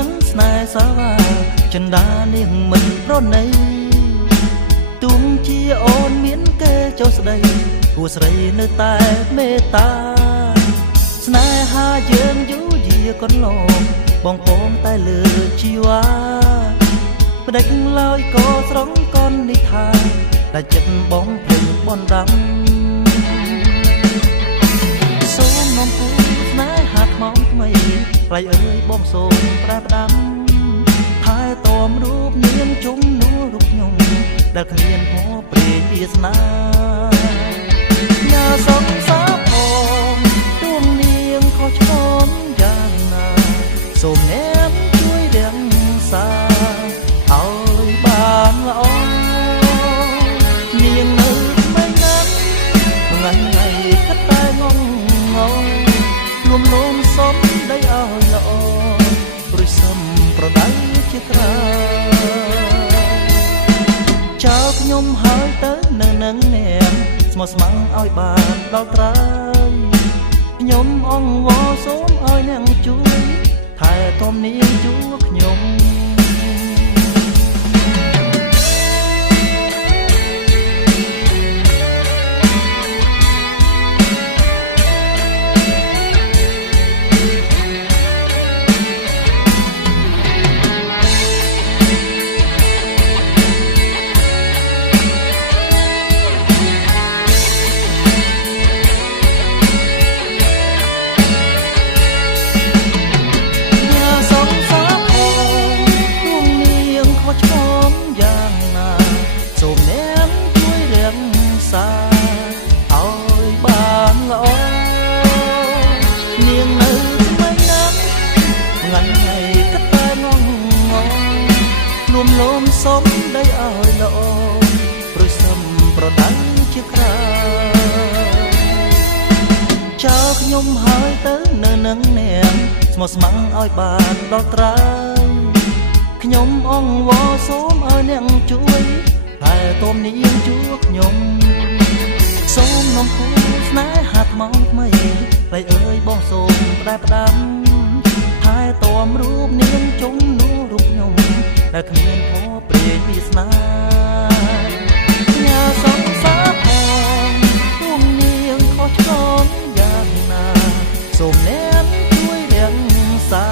នឹងស្នេហ៍សាវាចិន្តានាងមិនប្រណីទុំជាអូនមានគេចុះស្ដីគួស្រីនៅតែមេត្តាស្នេហាយើងយូរយាកន្លងបងពងតែលើជីវ៉ាផ្ដេចឡើយក៏ស្រង់កននេះថាដែលចិត្តបងភ្លេចបនដាំសូមនំគូស្នេហាថ្មថ្មីថ្លៃអើយបងសូមប្រែផ្ដាំថែទាំរូបនាងជុំនួរូបខ្ញុំដែលគ្មានហោព្រាយវាសនាញ៉ាសងសាផងទួងនាងខុសឆ្គងយ៉ាងណាសូមអ្នកជួយរាំងសាឲ្យបានល្អនាងនៅមិនណាស់ថ្ងៃថ្ងៃគិតតែងងងលួមលោមសុំដីឲ្យល្អព្រួយសឹមប្រដៅជាក្រាចោលខ្ញុំហើយទៅនៅនឹងអ្នកស្មោះស្ម័គ្រឲ្យបានដល់ត្រើយខ្ញុំអង្វរសូមឲ្យអ្នកជួយថែទាំនាងជួខ្ញុំលោមសុំដីឲ្យល្អព្រួយសឹមប្រដៅជាក្រាចោលខ្ញុំហើយទៅនៅនឹងអ្នកស្មោះស្ម័គ្រឲ្យបានដល់ត្រើយខ្ញុំអង្វរសូមឲ្យអ្នកជួយថែទាំនាងជួខ្ញុំសូមនំគូស្នេហាថ្មថ្មីថ្លៃអើយបងសូមផ្ដែផ្ដាំថែទាំរូបនាងជុំនួរូបខ្ញុំដែលគ្មានហោព្រាយវាសនាញ៉ាសងសាផងទួងនាងខុសឆ្គងយ៉ាងណាសូមអ្នកជួយរាំងសា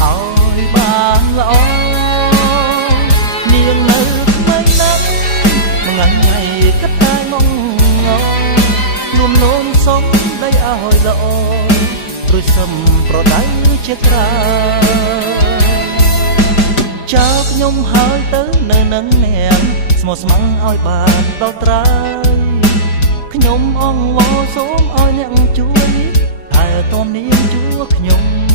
ឲ្យបានល្អនាងនៅមិនណាស់ថ្ងៃថ្ងៃគិតតែងងលួមលោមសុំដីឲ្យល្អព្រួយសឹមប្រដៅជាក្រាចោលខ្ញុំហើយទៅនៅនឹងអ្នកស្មោះស្ម័គ្រឲ្យបានដល់ត្រើយខ្ញុំអង្វរសូមឲ្យអ្នកជួយថែទាំនាងជួខ្ញុំ